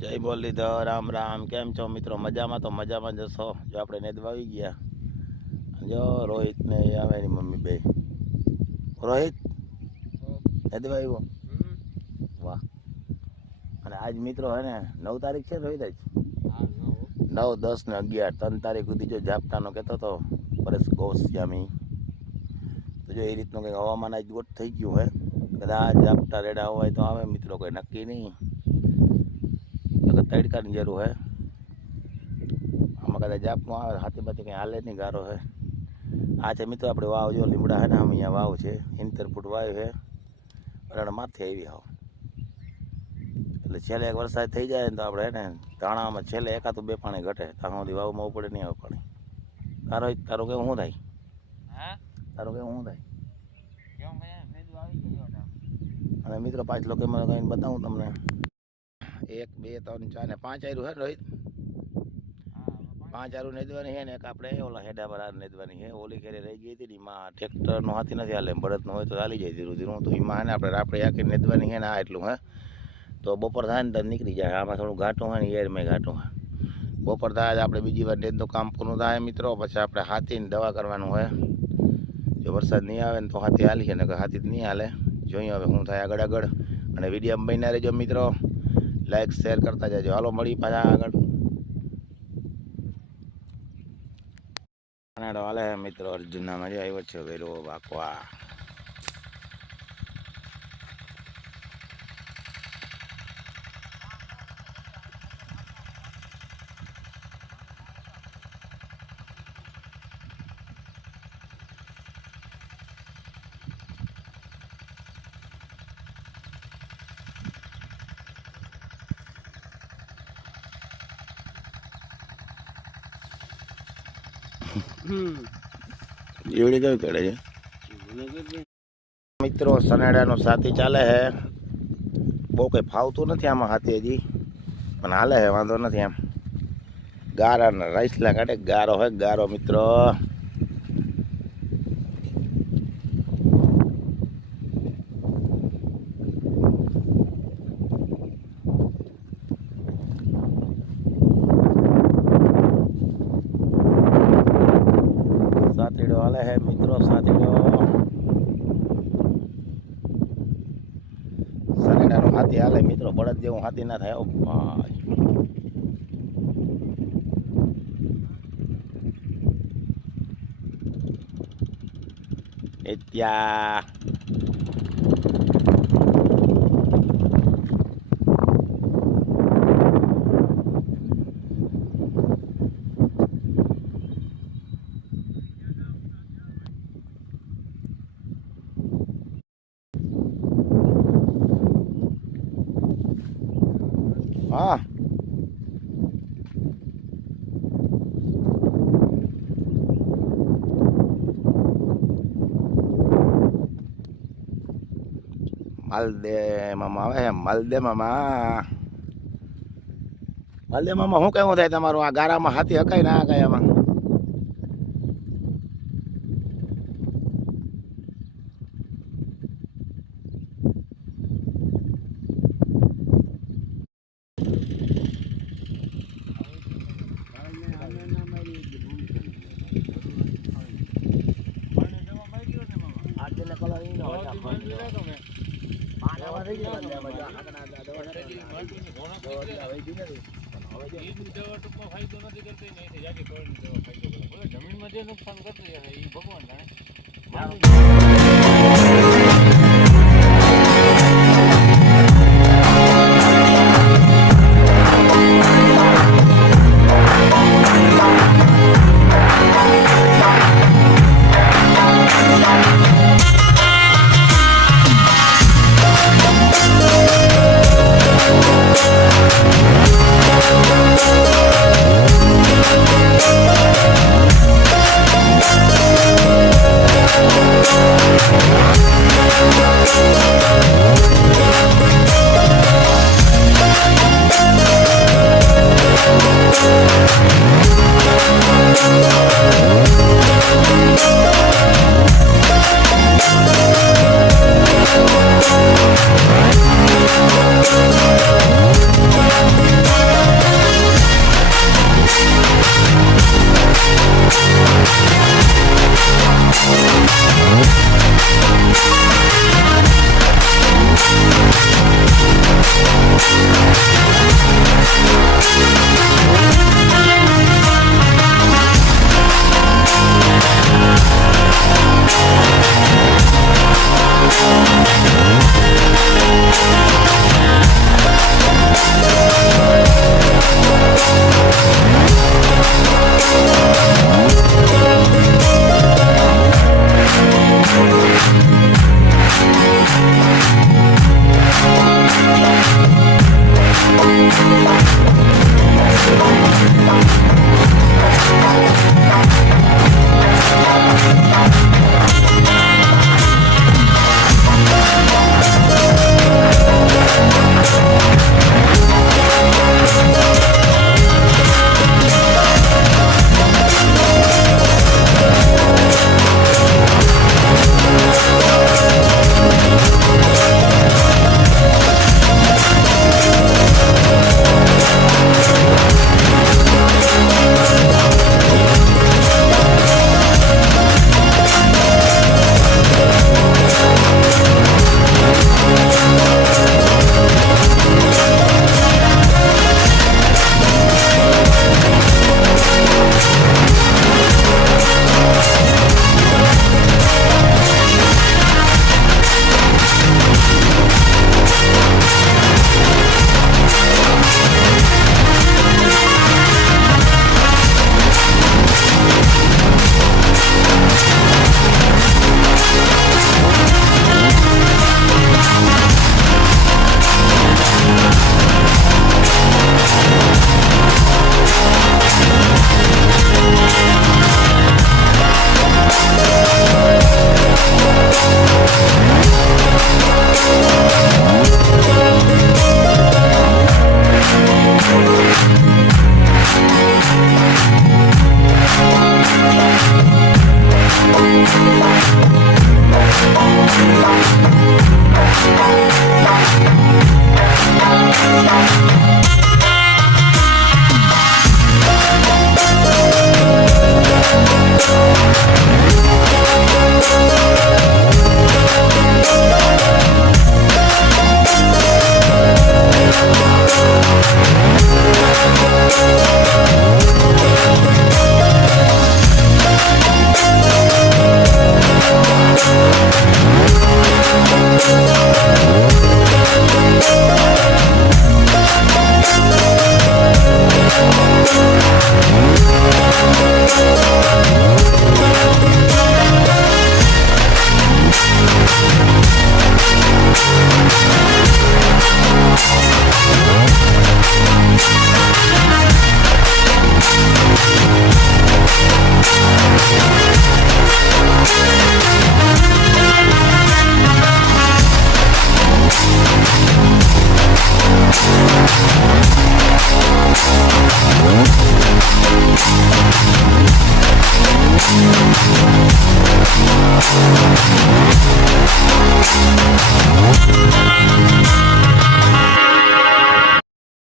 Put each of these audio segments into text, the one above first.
જય બોલીધર રામ રામ. કેમ છો મિત્રો? મજામાં? તો મજામાં જશો. જો આપણે નેદવા આવી ગયા. જો રોહિત ને આવે એની મમ્મી બે. રોહિત નેદવા આવ્યો. વાહ. અને આજ મિત્રો હે ને 9 તારીખ છે રોહિત. આજ 9, 10 ને 11 3 તારીખ સુધી જો ઝાપટાનો કહેતો હતો પરેશ ગોસ્વામી. તો જો એ રીતનું કંઈક હવામાન આજ ગોઠ થઈ ગયું હે. કદાચ ઝાપટા રેડા હોય તો આવે મિત્રો, કોઈ નક્કી નહીં. તડકાની જરૂર હે. આમાં કદાચ જાપનું આવે હાથી બાથી કંઈ હાલે નહીં, ગારો હે. આ છે મિત્રો આપણે વાવ. જો લીમડા હે ને આમ અહીંયા વાવ છે, 70 ફૂટ વાવ હે. બરાબર માથે આવી આવો એટલે છેલ્લે એક વરસાદ થઈ જાય ને તો આપણે હે ને ધાણામાં છેલ્લે એકાતું 2 પાણી ઘટે. ત્યાં સુધી વાવમાં ઉપડે નહીં આવે પાણી. તારું કેવું શું થાય? તારું કેવું શું થાય? અને મિત્રો 5 લોકો કહીને બતાવું તમને. 1, 2, 3, 4 ને 5 આયરું હે રોહિત. 5 આયરું નેદવાની હે ને એક આપણે ઓલા હેડા પર નેદવાની હે. ઓલી ખેરે રહી ગઈ હતી ને એમાં ટ્રેક્ટરનો હાથી નથી હાલે, બળદનો હોય તો હાલી જાય ધીરું ધીરું. તો એમાં હે ને આપણે આખી નેદવાની હે ને આ એટલું હે. તો બપોર થાય ને તો નીકળી જાય. આમાં થોડું ઘાટું હોય ને એરમાં ઘાટું હોય. બપોર થાય આપણે બીજી વાર નેદનું કામ પૂરું થાય મિત્રો. પછી આપણે હાથીને દવા કરવાનું હોય. જો વરસાદ નહીં આવે ને તો હાથી હાલી છે ને હાથી નહીં હાલે. જોઈએ હવે શું થાય આગળ આગળ. અને વિડીયો બન્યા રહેજો મિત્રો. લાઈક શેર કરતા જજો. હાલો મળી પાછા આગળ. હાલે મિત્રો અર્જુનનામાં જે આવ્યો છે વેરો વાકવા. એવડી કેવી કરે છે મિત્રો? સનેડાનો સાથી ચાલે હે. બહુ કંઈ ફાવતું નથી આમાં હાથી હજી, પણ હાલે હે, વાંધો નથી. એમ ગારાના રાઈસલા કાઢે. ગારો હોય ગારો મિત્રો. સાતીડો હાલે હે મિત્રો. સાતીડો સનેડાનો હાથી હાલે મિત્રો. બળદ જેવું હાથી ના થાય. ભાઈ ત્યાં હા માલદે મામા આવે છે. માલદે મામા. માલદે મામા શું કેવું થાય તમારું? આ ગારામાં હાથી હકાય ના હકાય? આમાં જમીનમાં જે નુકસાન કરતું એ ભગવાન જાણે.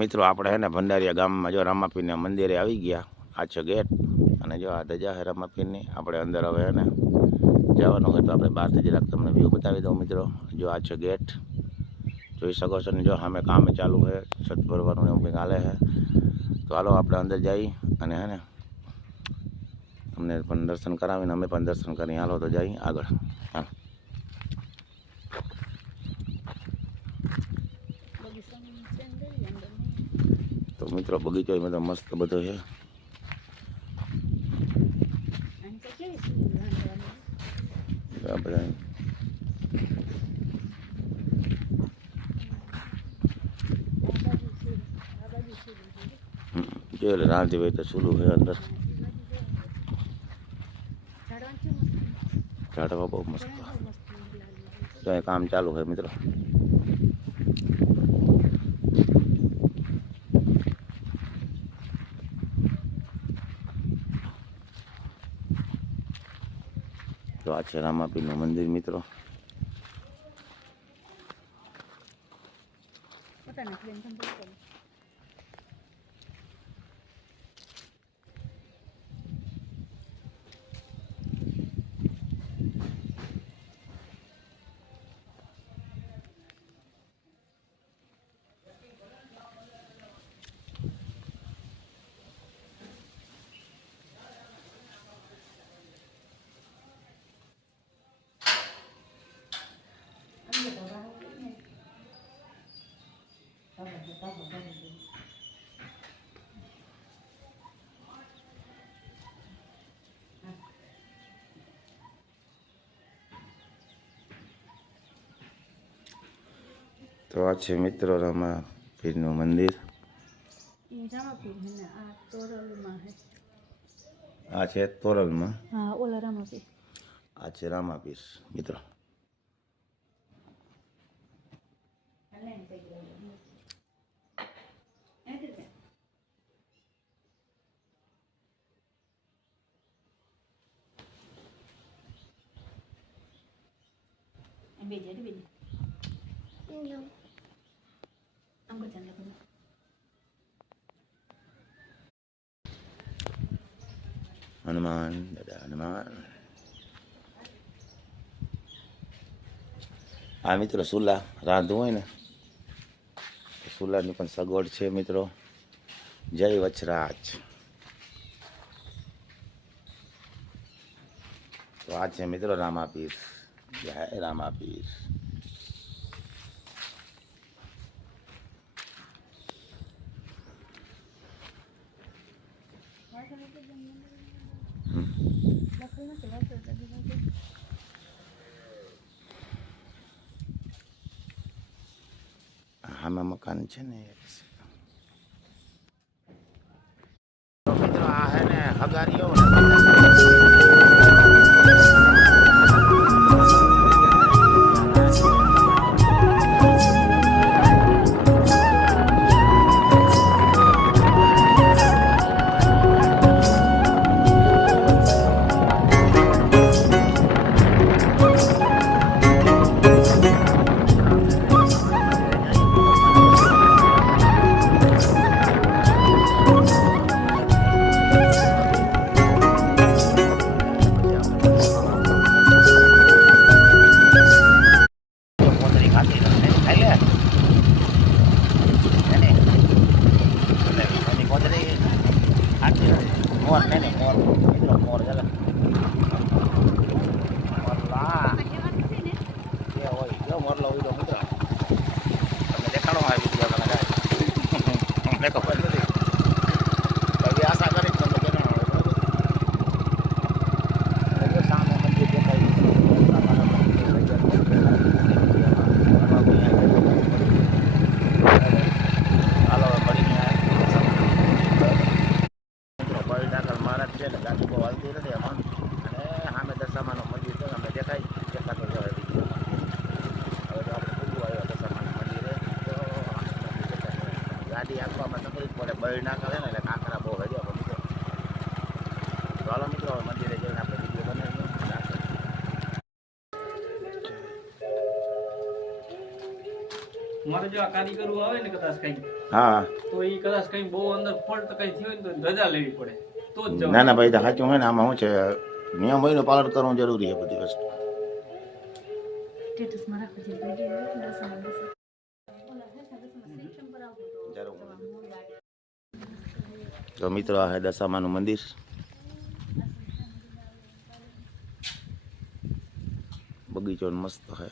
મિત્રો આપણે હે ને ભંડારીયા ગામમાં જો રામાપીરના મંદિરે આવી ગયા. આ છે ગેટ અને જો આ ધજા છે રામાપીરની. આપણે અંદર હવે હે ને જવાનું હોય તો આપણે બહારથી જરાક તમને વ્યૂ બતાવી દઉં મિત્રો. જો આ છે ગેટ જોઈ શકો છો ને. જો સામે કામ ચાલુ છે, છત ભરવાનું એવું કંઈક હાલે છે. તો હાલો આપણે અંદર જઈ અને હે ને અમને પણ દર્શન કરાવીને અમે પણ દર્શન કરી હાલો તો જઈ આગળ. હા તો મિત્રો બગીચો એ બધો મસ્ત બધો છે. આ બધા જો એટલે રાંધી હોય તો ચૂલું છે અંદર. ઝાડવા બહુ મસ્ત. જો અહીં કામ ચાલુ છે મિત્રો. તો આ છે રામાપીરનું મંદિર મિત્રો. તો આ છે મિત્રો રામાપીરનું મંદિર. એ રામાપીર હે ને આ તોરલમાં હે. આ છે તોરલમાં, હા ઓલા રામાપીર. આ છે રામાપીર મિત્રો. હનુમાન દાદા હનુમાન. આ મિત્રો સુલા રાંધવું હોય ને સુલાની પણ સગવડ છે મિત્રો. જય વચરાજ. તો આ છે મિત્રો રામાપીર. જય રામાપીર. આમાં મકાન છે ને તો મિત્રો આ હે ને હગારીઓ મોર ને મોર મિત્રો મોર ચાલે મોરલા એ હોય જો મોરલો ઉડો મિત્રો તમે દેખાડો આ વિડિયો તમે ગાય મેં ખબર નથી બાકી આશા કરી તમને દેખાડો બરાબર સામે મંદિર દેખાય હાલો પડી મહારાજ છે ને ગાડી બહુ હાલતી નથી એમાં અને સામે દશામાનું મંદિર છે અમે દેખાય દેખાતો જ હવે તો આપણે પૂરું આવ્યો દશામાનું મંદિરે તો ગાડી આંકવામાં તકલીફ પડે બળી ના કરે ને એટલે કાંકરા બહુ હર્યા પણ મિત્રો તો હાલો મિત્રો મંદિરે જઈને આપણે વિડીયો બનાવીએ. મારે જો આ કારીગરો આવે ને કદાચ કઈ હા તો એ કદાચ કઈ બહુ અંદર ફોલ્ટ કઈ થયો ને તો રજા લેવી પડે તો જ ના ના ભાઈ સાચું હોય ને આમાં શું છે નિયમ હોય ને પાલન કરવું જરૂરી છે બધી વસ્તુ. સ્ટેટસમાં રાખો જે વિડિયો દસમાં દસ ઓલા હે સેક્શન પર આવતો તો મિત્રો આ હે દશામાનું મંદિર. બગીચો મસ્ત હે.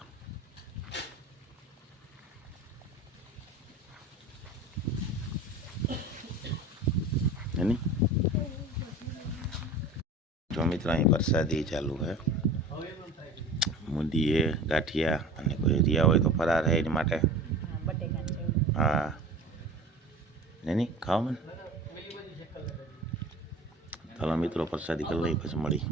એની જો મિત્રો અહીં વરસાદી ચાલુ હે. મુંદીએ ગાંઠિયા અને કોઈ રિયા હોય તો ફરાર હે એની માટે. હા એની ખાવ મને ચાલો મિત્રો પ્રસાદી કરી લઈ પછી મળી.